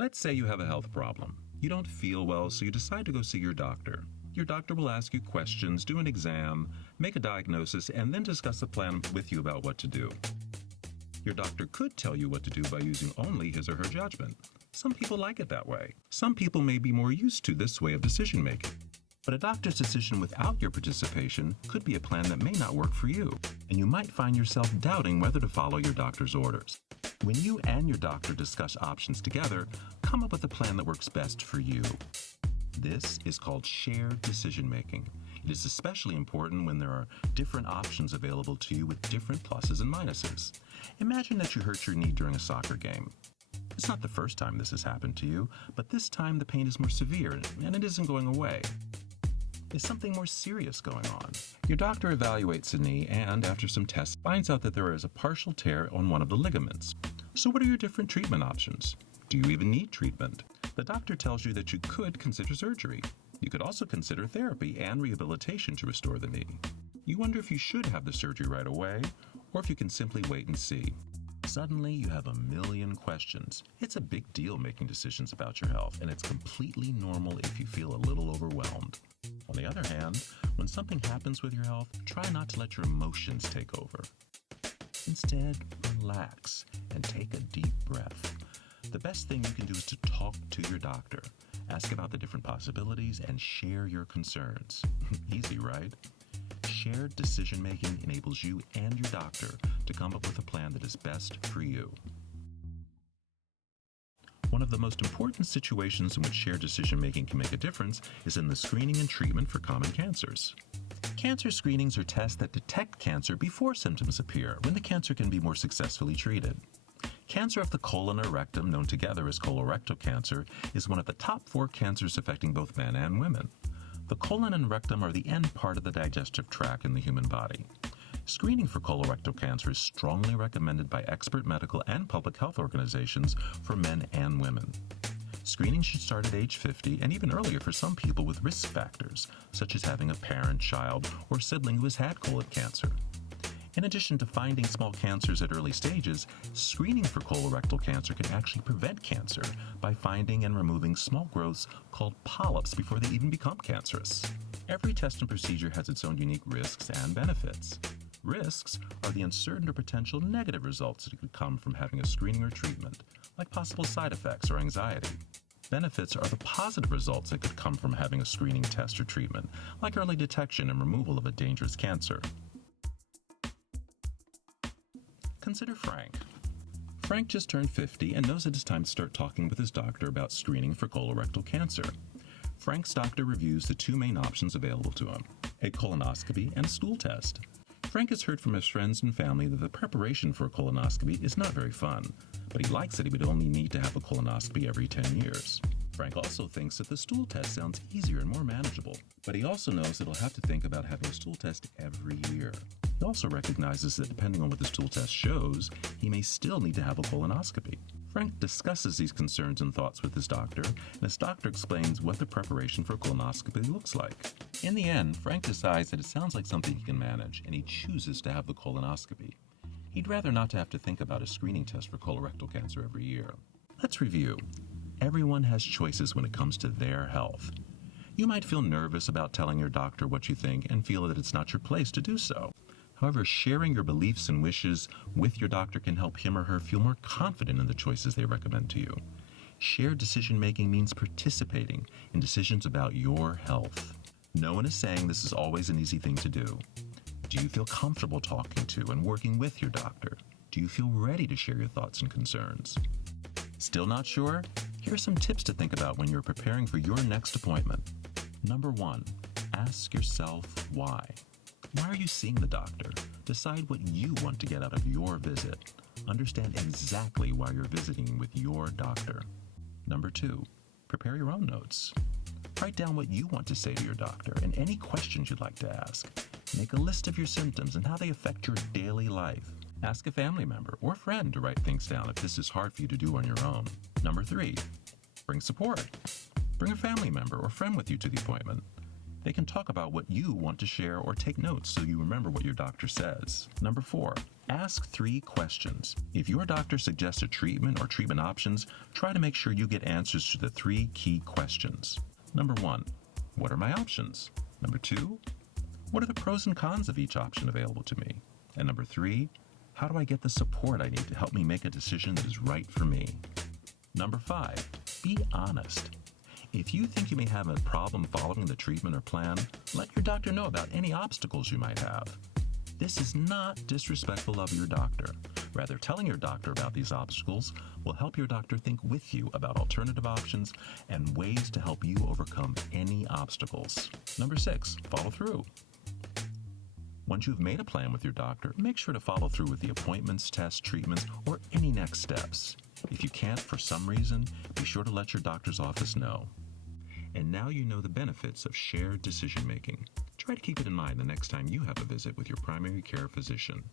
Let's say you have a health problem. You don't feel well, so you decide to go see your doctor. Your doctor will ask you questions, do an exam, make a diagnosis, and then discuss a plan with you about what to do. Your doctor could tell you what to do by using only his or her judgment. Some people like it that way. Some people may be more used to this way of decision making. But a doctor's decision without your participation could be a plan that may not work for you, and you might find yourself doubting whether to follow your doctor's orders. When you and your doctor discuss options together, come up with a plan that works best for you. This is called shared decision making. It is especially important when there are different options available to you with different pluses and minuses. Imagine that you hurt your knee during a soccer game. It's not the first time this has happened to you, but this time the pain is more severe and it isn't going away. Is something more serious going on? Your doctor evaluates the knee and, after some tests, finds out that there is a partial tear on one of the ligaments. So what are your different treatment options? Do you even need treatment? The doctor tells you that you could consider surgery. You could also consider therapy and rehabilitation to restore the knee. You wonder if you should have the surgery right away, or if you can simply wait and see. Suddenly, you have a million questions. It's a big deal making decisions about your health, and it's completely normal if you feel a little overwhelmed. On the other hand, when something happens with your health, try not to let your emotions take over. Instead, relax and take a deep breath. The best thing you can do is to talk to your doctor. Ask about the different possibilities and share your concerns. Easy, right? Shared decision-making enables you and your doctor to come up with a plan that is best for you. One of the most important situations in which shared decision-making can make a difference is in the screening and treatment for common cancers. Cancer screenings are tests that detect cancer before symptoms appear, when the cancer can be more successfully treated. Cancer of the colon or rectum, known together as colorectal cancer, is one of the top 4 cancers affecting both men and women. The colon and rectum are the end part of the digestive tract in the human body. Screening for colorectal cancer is strongly recommended by expert medical and public health organizations for men and women. Screening should start at age 50 and even earlier for some people with risk factors, such as having a parent, child, or sibling who has had colon cancer. In addition to finding small cancers at early stages, screening for colorectal cancer can actually prevent cancer by finding and removing small growths called polyps before they even become cancerous. Every test and procedure has its own unique risks and benefits. Risks are the uncertain or potential negative results that could come from having a screening or treatment, like possible side effects or anxiety. Benefits are the positive results that could come from having a screening test or treatment, like early detection and removal of a dangerous cancer. Consider Frank. Frank just turned 50 and knows it is time to start talking with his doctor about screening for colorectal cancer. Frank's doctor reviews the 2 main options available to him, a colonoscopy and a stool test. Frank has heard from his friends and family that the preparation for a colonoscopy is not very fun, but he likes that he would only need to have a colonoscopy every 10 years. Frank also thinks that the stool test sounds easier and more manageable, but he also knows that he'll have to think about having a stool test every year. He also recognizes that depending on what the stool test shows, he may still need to have a colonoscopy. Frank discusses these concerns and thoughts with his doctor, and his doctor explains what the preparation for a colonoscopy looks like. In the end, Frank decides that it sounds like something he can manage, and he chooses to have the colonoscopy. He'd rather not to have to think about a screening test for colorectal cancer every year. Let's review. Everyone has choices when it comes to their health. You might feel nervous about telling your doctor what you think and feel that it's not your place to do so. However, sharing your beliefs and wishes with your doctor can help him or her feel more confident in the choices they recommend to you. Shared decision-making means participating in decisions about your health. No one is saying this is always an easy thing to do. Do you feel comfortable talking to and working with your doctor? Do you feel ready to share your thoughts and concerns? Still not sure? Here are some tips to think about when you're preparing for your next appointment. Number 1, ask yourself why. Why are you seeing the doctor? Decide what you want to get out of your visit. Understand exactly why you're visiting with your doctor. Number 2, prepare your own notes. Write down what you want to say to your doctor and any questions you'd like to ask. Make a list of your symptoms and how they affect your daily life. Ask a family member or friend to write things down if this is hard for you to do on your own. Number 3, bring support. Bring a family member or friend with you to the appointment. They can talk about what you want to share or take notes so you remember what your doctor says. Number 4, ask 3 questions. If your doctor suggests a treatment or treatment options, try to make sure you get answers to the 3 key questions. Number 1, what are my options? Number 2, what are the pros and cons of each option available to me? And number 3, how do I get the support I need to help me make a decision that is right for me? Number 5, be honest. If you think you may have a problem following the treatment or plan, let your doctor know about any obstacles you might have. This is not disrespectful of your doctor. Rather, telling your doctor about these obstacles will help your doctor think with you about alternative options and ways to help you overcome any obstacles. Number 6, follow through. Once you've made a plan with your doctor, make sure to follow through with the appointments, tests, treatments, or any next steps. If you can't for some reason, be sure to let your doctor's office know. And now you know the benefits of shared decision making. Try to keep it in mind the next time you have a visit with your primary care physician.